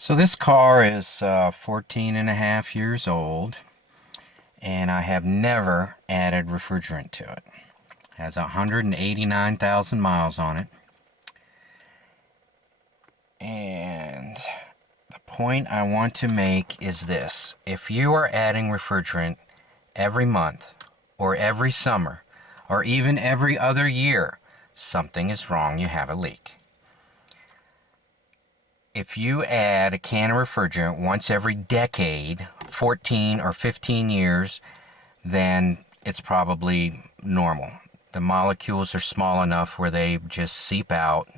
So this car is 14 and a half years old, and I have never added refrigerant to it. It has 189,000 miles on it. And the point I want to make is this. If you are adding refrigerant every month, or every summer, or even every other year, something is wrong. You have a leak. If you add a can of refrigerant once every decade, 14 or 15 years, then it's probably normal. The molecules are small enough where they just seep out.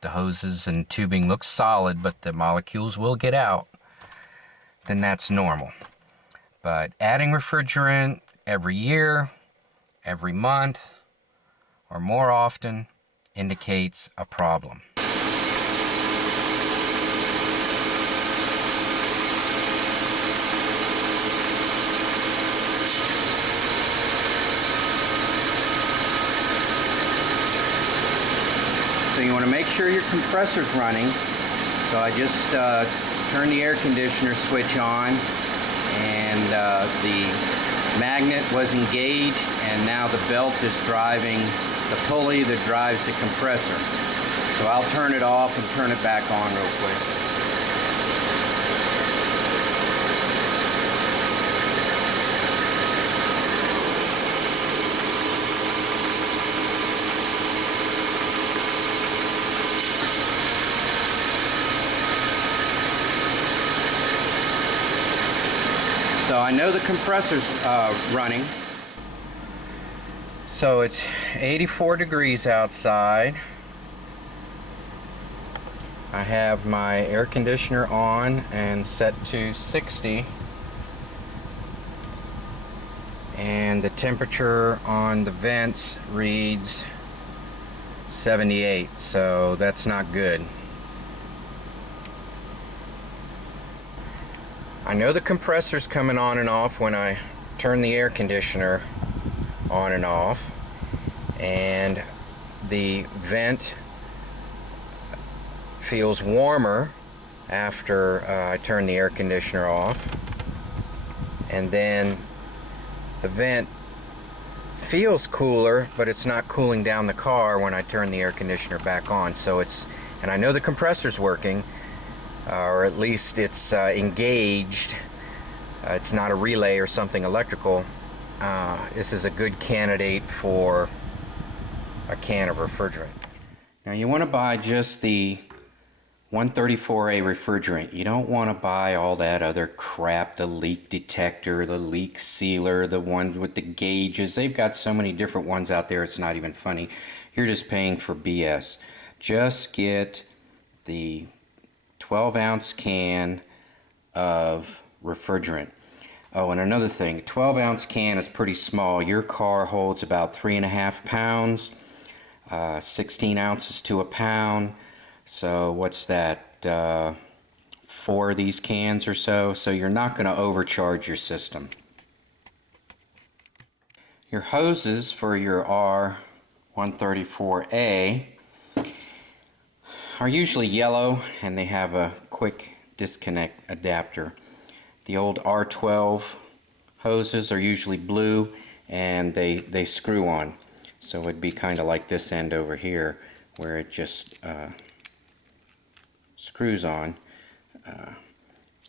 The hoses and tubing look solid, but the molecules will get out. Then that's normal. But adding refrigerant every year, every month, or more often indicates a problem. So you want to make sure your compressor's running. So I just turned the air conditioner switch on, and the magnet was engaged, and now the belt is driving the pulley that drives the compressor. So I'll turn it off and turn it back on real quick. So I know the compressor's running. So it's 84 degrees outside. I have my air conditioner on and set to 60. And the temperature on the vents reads 78, so that's not good. I know the compressor's coming on and off when I turn the air conditioner on and off, and the vent feels warmer after I turn the air conditioner off, and then the vent feels cooler, but it's not cooling down the car when I turn the air conditioner back on. So and I know the compressor's working, or at least it's engaged. It's not a relay or something electrical. This is a good candidate for a can of refrigerant. Now you want to buy just the 134A refrigerant. You don't want to buy all that other crap, the leak detector, the leak sealer, the ones with the gauges. They've got so many different ones out there, it's not even funny. You're just paying for BS. Just get the 12-ounce can of refrigerant. Oh, and another thing, 12-ounce can is pretty small. Your car holds about 3.5 pounds, 16 ounces to a pound. So what's that, 4 of these cans or so? So you're not going to overcharge your system. Your hoses for your R134A are usually yellow, and they have a quick disconnect adapter. The old R12 hoses are usually blue, and they screw on. So it'd be kind of like this end over here, where it just screws on.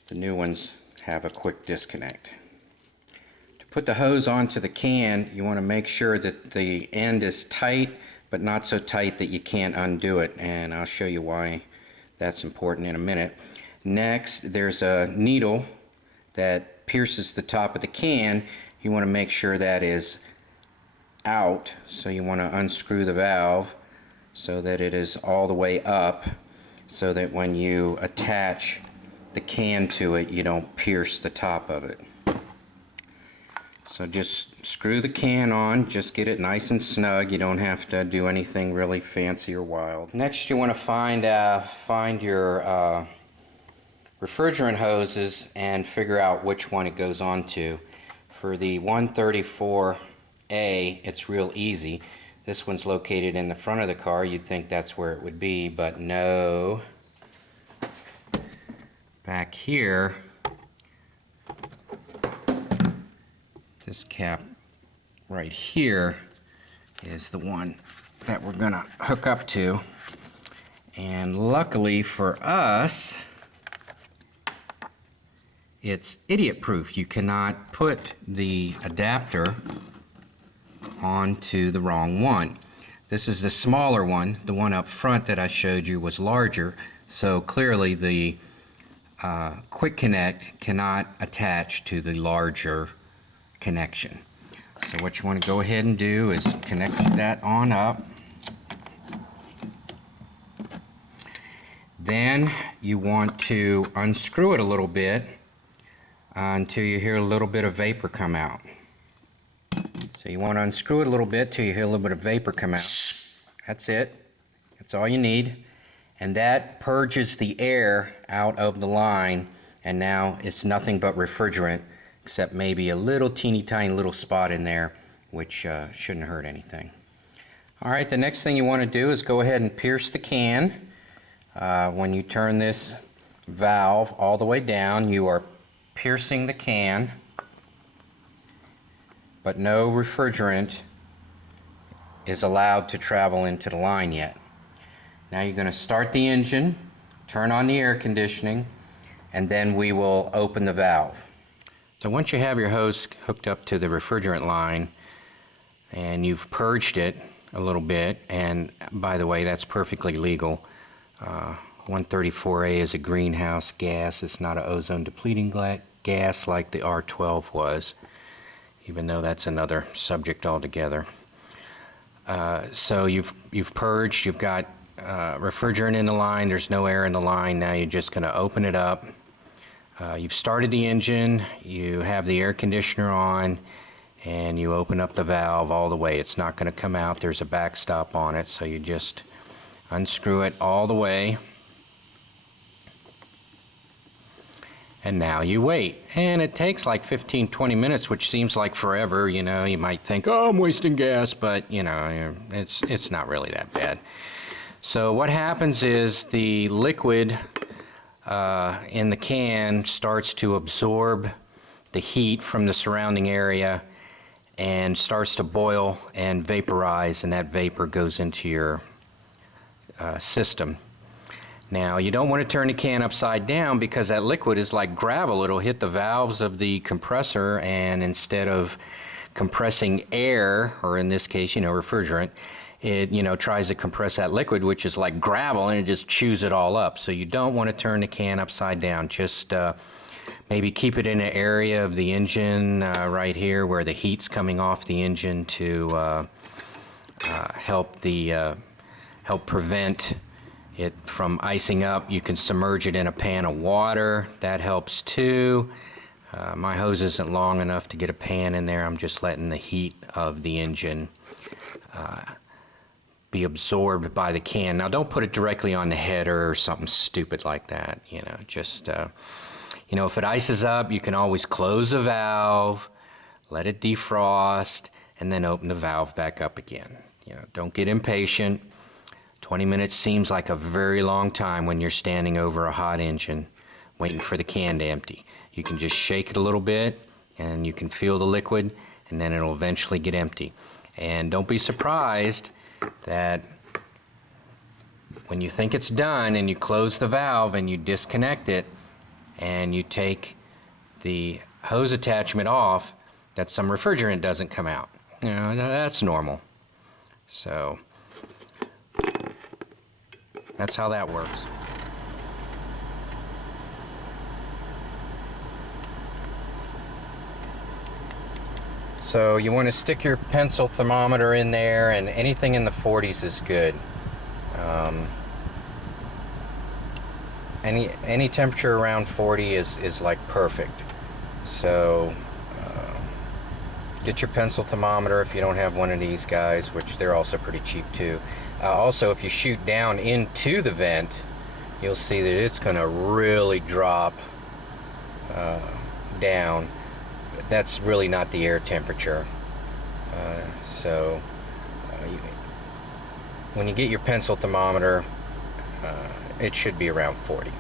The new ones have a quick disconnect. To put the hose onto the can, you want to make sure that the end is tight, but not so tight that you can't undo it, and I'll show you why that's important in a minute. Next, there's a needle that pierces the top of the can. You want to make sure that is out, so you want to unscrew the valve so that it is all the way up, so that when you attach the can to it, you don't pierce the top of it. So just screw the can on, just get it nice and snug. You don't have to do anything really fancy or wild. Next, you want to find your refrigerant hoses and figure out which one it goes on to. For the 134A, it's real easy. This one's located in the front of the car. You'd think that's where it would be, but no. back here, this cap right here is the one that we're gonna hook up to. And luckily for us, it's idiot proof. You cannot put the adapter onto the wrong one. This is the smaller one. The one up front that I showed you was larger, so clearly the quick connect cannot attach to the larger connection. So what you want to go ahead and do is connect that on up. Then you want to unscrew it a little bit until you hear a little bit of vapor come out. So you want to unscrew it a little bit till you hear a little bit of vapor come out. That's it. That's all you need. And that purges the air out of the line, and now it's nothing but refrigerant, except maybe a little teeny tiny little spot in there, which shouldn't hurt anything. All right, the next thing you want to do is go ahead and pierce the can. When you turn this valve all the way down, you are piercing the can, but no refrigerant is allowed to travel into the line yet. Now you're going to start the engine, turn on the air conditioning, and then we will open the valve. So once you have your hose hooked up to the refrigerant line and you've purged it a little bit, and by the way, that's perfectly legal. 134A is a greenhouse gas. It's not an ozone depleting gas like the R12 was, even though that's another subject altogether. So you've purged, you've got refrigerant in the line, there's no air in the line. Now you're just going to open it up. You've started the engine, you have the air conditioner on, and you open up the valve all the way. It's not going to come out. There's a backstop on it, so you just unscrew it all the way. And now you wait. And it takes like 15-20 minutes, which seems like forever. You know, you might think, oh, I'm wasting gas, but you know, it's not really that bad. So what happens is the liquid in the can starts to absorb the heat from the surrounding area and starts to boil and vaporize, and that vapor goes into your system. Now you don't want to turn the can upside down because that liquid is like gravel. It'll hit the valves of the compressor, and instead of compressing air, or in this case, you know, refrigerant, it, you know, tries to compress that liquid, which is like gravel, and it just chews it all up. So you don't want to turn the can upside down. Just maybe keep it in an area of the engine right here where the heat's coming off the engine to help prevent it from icing up. You can submerge it in a pan of water. That helps too. My hose isn't long enough to get a pan in there. I'm just letting the heat of the engine be absorbed by the can. Now don't put it directly on the header or something stupid like that. You know, just you know, if it ices up, you can always close the valve, let it defrost, and then open the valve back up again. You know, don't get impatient. 20 minutes seems like a very long time when you're standing over a hot engine waiting for the can to empty. You can just shake it a little bit and you can feel the liquid, and then it'll eventually get empty. And don't be surprised that when you think it's done and you close the valve and you disconnect it and you take the hose attachment off, that some refrigerant doesn't come out. You know, that's normal. So that's how that works. So you want to stick your pencil thermometer in there, and anything in the 40s is good. Any temperature around 40 is like perfect. So get your pencil thermometer if you don't have one of these guys, which they're also pretty cheap too. Also, if you shoot down into the vent, you'll see that it's going to really drop down. That's really not the air temperature. When you get your pencil thermometer, it should be around 40.